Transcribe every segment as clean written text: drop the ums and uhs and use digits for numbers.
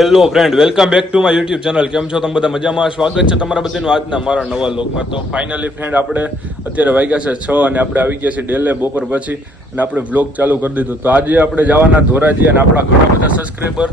Hello friend, welcome back to my YouTube channel. કેમ છો તમે બધા? મજામાં? સ્વાગત છે તમારા બધાનું આજના મારા નવા વ્લોગમાં. તો ફાઇનલી ફ્રેન્ડ, આપણે અત્યારે વાગ્યા છે 6 અને આપણે આવી ગયા છીએ ડેલે બપોર પછી અને આપણે વ્લોગ ચાલુ કરી દીધું. તો આજે આપણે જવાના ધોરાજી અને આપણા ઘણા બધા સબસ્ક્રાઈબર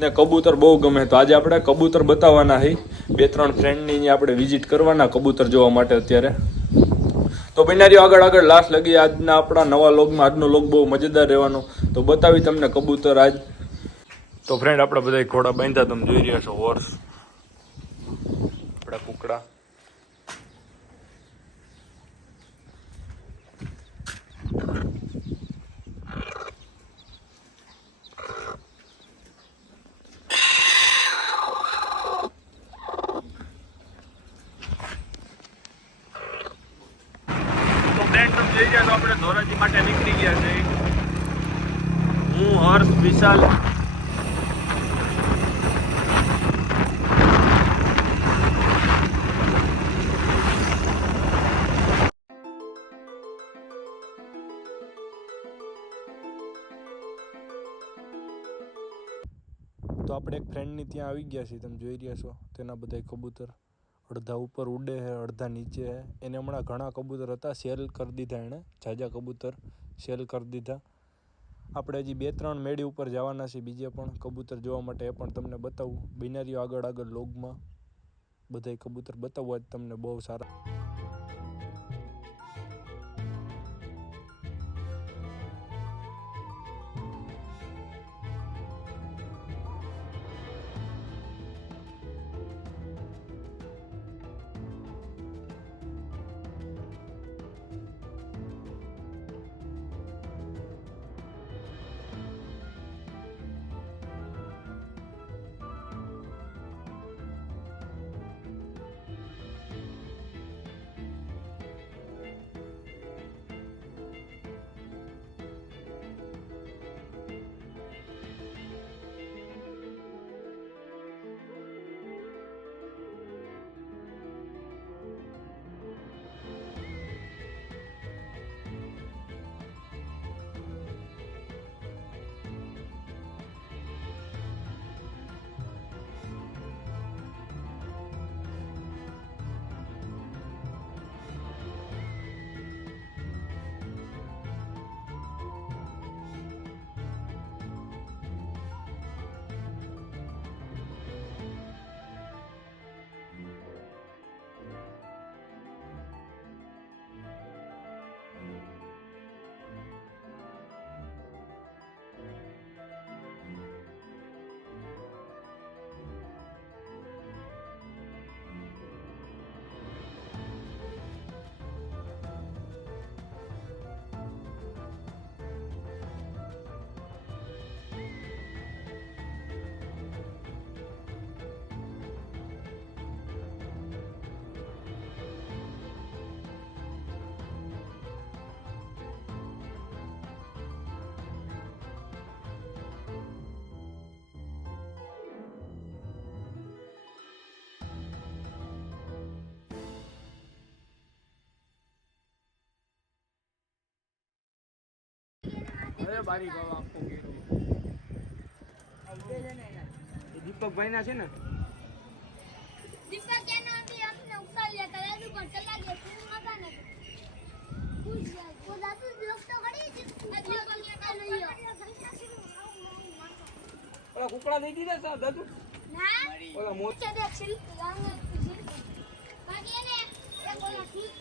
ને કબૂતર બહુ ગમે. તો આજે આપણે કબૂતર બતાવવાના હઈ 2-3 ફ્રેન્ડની અહીંયા આપણે વિઝિટ કરવાના કબૂતર જોવા માટે અત્યારે. તો બિનારીઓ આગળ લાસ્ટ લગી આજના આપણા નવા વ્લોગમાં. આજનો વ્લોગ બહુ મજેદાર રહેવાનો, તો બતાવી તમને કબૂતર આજ. તો ફ્રેન્ડ, આપણે બધા ઘોડા બાંધ્યા, તમે જોઈ રહ્યા છો. હોર્સ, આપણા કુકડા. તો ફ્રેન્ડ, તમે જોઈ રહ્યા છો આપણે ધોરાજી માટે નીકળી ગયા છે. હું, હર્ષ, વિશાલ. તો આપણે એક ફ્રેન્ડની ત્યાં આવી ગયા છીએ, તમે જોઈ રહ્યા છો. તેના બધા કબૂતર અડધા ઉપર ઉડે છે, અડધા નીચે છે. એને હમણાં ઘણા કબૂતર હતા, સેલ કરી દીધા. એણે જાજા કબૂતર સેલ કરી દીધા. આપણે હજી 2-3 મેળી ઉપર જવાના છીએ બીજે પણ કબૂતર જોવા માટે. એ પણ તમને બતાવું. બિનારીઓ આગળ લોગમાં બધા કબૂતર બતાવવા જ તમને બહુ સારા. બારી આપકો દીપકભાઈ ના છે ને. દીપક કે નામ થી આપણે ઉતાર લેતા રાજુ પર ચલા ગયો ફિલ્મ હતા ને ખુશ યાર કો દાદુ લોક તો ઘડી દીપક કે લઈ ઓલા કુકડા દઈ દીધા સા દાદુ ના ઓલા મોચે દે છીલ લાંગ બાકી એને એક ઓલા ઠીક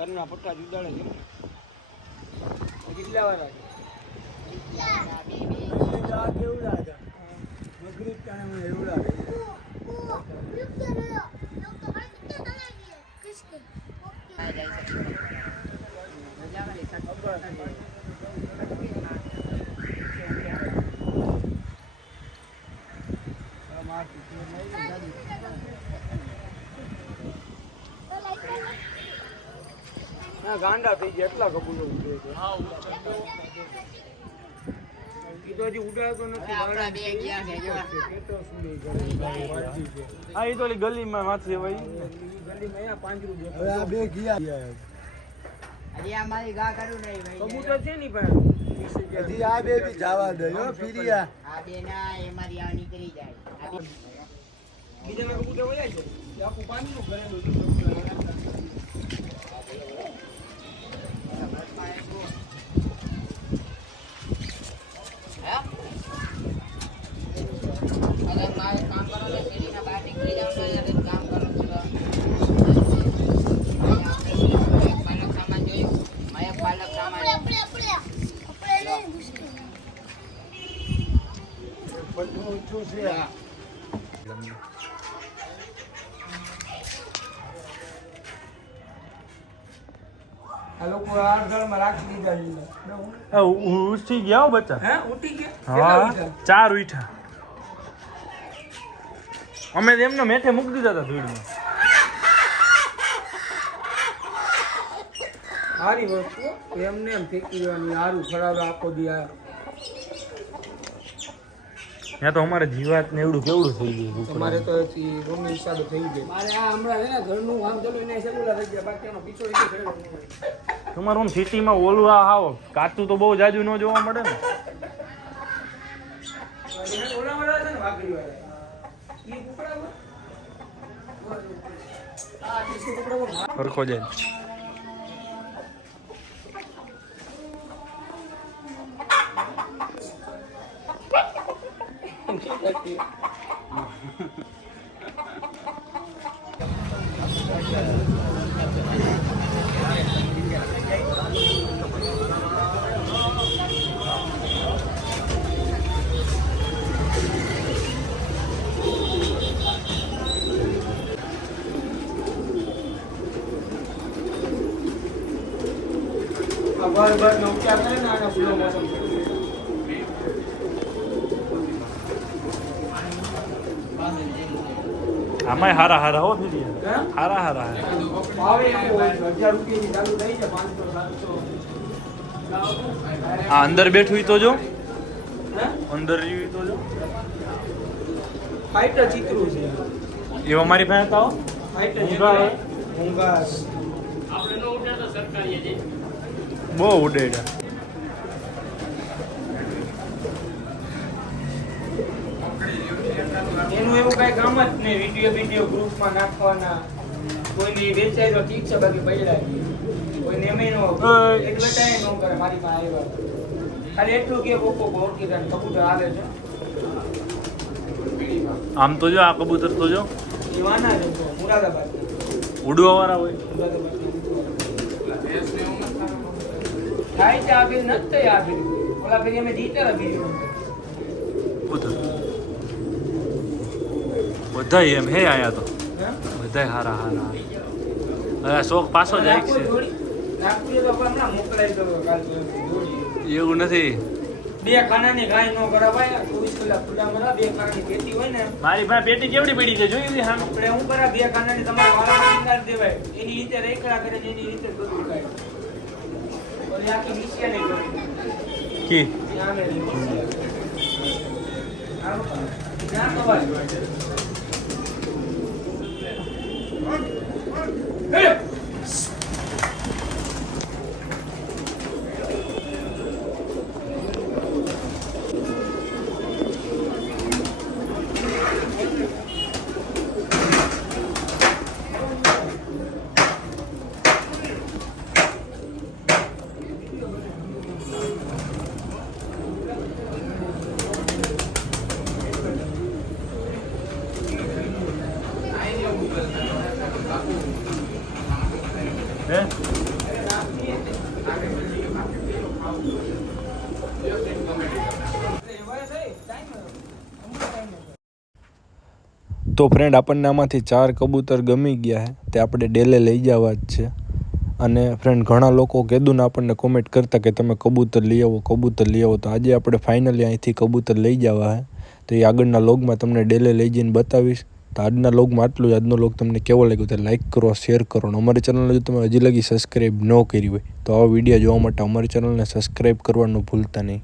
ઘરના પટ્ટા જુદાડે છે કેટલા વાર કેવું લાગે મગરી કાણે એવું લાગે ગાંડા થઈ ગયા એટલા કબૂલો ઉડે છે. ઈ તો હજી ઉડાડતો નથી. કેટલો સુંદર કરે. હા એ તો ઓલી ગલીમાં માથે હોય ઈ ગલીમાં અહીંયા પાંજરું હવે દેખાય. આ બે ગયા કબૂતર છે ની ભાઈ. હજી આ બે બી જવા દે હો ફીરિયા બીજાના કબૂતર વયા છે. એ આખું પાંજરું ભરેલું છે. આપણે નહીં મુશ્કેલ. બધું ઊંચું છે આ લોકો આ ઘરમાં રાખી દીધા છે. ઉઠી ગયા હો બચ્ચા. હે ઉઠી ગયા? કેટલા હા ઉઠ્યા? 4 ઉઠ્યા. અમે એમને મેઠે મૂકી દીધા હતા ધૂળમાં. સારી વસ્તુ એમને એમ ફેંકી દેવાની. સારું ખરાબ આખો દી આ ત્યાં તો અમારે જીવાત ને એવડું કેવડું થઈ ગયું. તમારે તો રૂમ હિસાબે થઈ ગયું. મારે આ હમણાં છે ને ઘરનું આમ ચાલુ એને સેલુલા થઈ ગયા. બાકી એનો પીછો રીતે ફેરવો નહીં. તમારું આમ સિટીમાં ઓલું આવો કાચું તો બહુ જાજુ ન જોવા મળે ને. ઓલા વાળા છે ને વાઘરી વાળા. ઈ કુકડા આ ટીસુ કુકડા સરખો જાય. આભાર બાર નો ઉપચાર કરે ને આના સ્લો મોશન. આમાંય હારા હારા હો દીદી. હે? હારા હારા. ભાવે એવો હોય છે. 1000 રૂપિયાની ચાલુ થઈ છે. 500 700. આ અંદર બેઠું ઈ તો જો. હે? અંદર રહ્યું ઈ તો જો. ફાઈટર ચિત્રો છે. એવા મારી પાસે તો આવો. ફાઈટર ઊંઘા હોય. ઊંઘાસ. બહુ ઉડેડા. એનું એવું કઈ કામ જ નહીં. વિડીયો ગ્રુપમાં નાખવાના. કોઈને વેચાય તો ઠીક છે, બાકી પડ્યા છે. કોઈને એમેય નો એટલે કાંઈ ન કરે. મારી પાસે આવ્યા ખાલી એટલું કે કોકો ઓળખીતા કબૂતર આવે છે. આમ તો જો આ કબૂતર તો જો એ વાના છે મુરાદાબાદ. ઉડવા વાળા હોય. થાય છે આ ફેરી નથી થઈ. આ ફેરી ઓલા ફેરી અમે જીતેલા ફેરી. કબૂતર બધાય એમ હે આયા તો હે? બધાય હારા હારા. હવે શોખ પાછો જાય છે. નાગપુર તો હમણાં મોકલાઈ દો કાલ દોડી. એવું નથી. બે ખાનાની ગાય નો કરાવાય. 24 કલાક ખુલ્લામાં રહે. બે ખાનાની પેટી હોય ને મારી પાસે પેટી કેવડી પડી છે જોઈ લી હાનું. આપણે હું કરા બે ખાનાની તમારા વાળામાં નિકાલ દેવાય. એની રીતે રેખડા કરે છે, એની રીતે બધું થાય. ઓલી આખી મિશિયા નહીં કરે. કી ત્યાં આવેલી મિશિયા. ત્યાં અવાજ હોય છે. હે! હે તો ફ્રેન્ડ આપણને આમાંથી 4 કબૂતર ગમી ગયા છે. તે આપણે ડેલે લઈ જવા જ છે. અને ફ્રેન્ડ ઘણા લોકો કીધું ને આપણને કોમેન્ટ કરતા કે તમે કબૂતર લઈ આવો કબૂતર લઈ આવો. તો આજે આપણે ફાઇનલી અહીંથી કબૂતર લઈ જવા છે. તો એ આગળના લોગમાં તમને ડેલે લઈ જઈને બતાવીશ તો આજના લોગમાં આટલું જ. આજનો લોગ તમને કેવો લાગ્યો તો લાઇક કરો, શેર કરો. અને અમારી ચેનલને જો તમે હજી લગી સબસ્ક્રાઈબ ન કરી હોય તો આવા વિડીયો જોવા માટે અમારી ચેનલને સબસ્ક્રાઈબ કરવાનું ભૂલતા નહીં.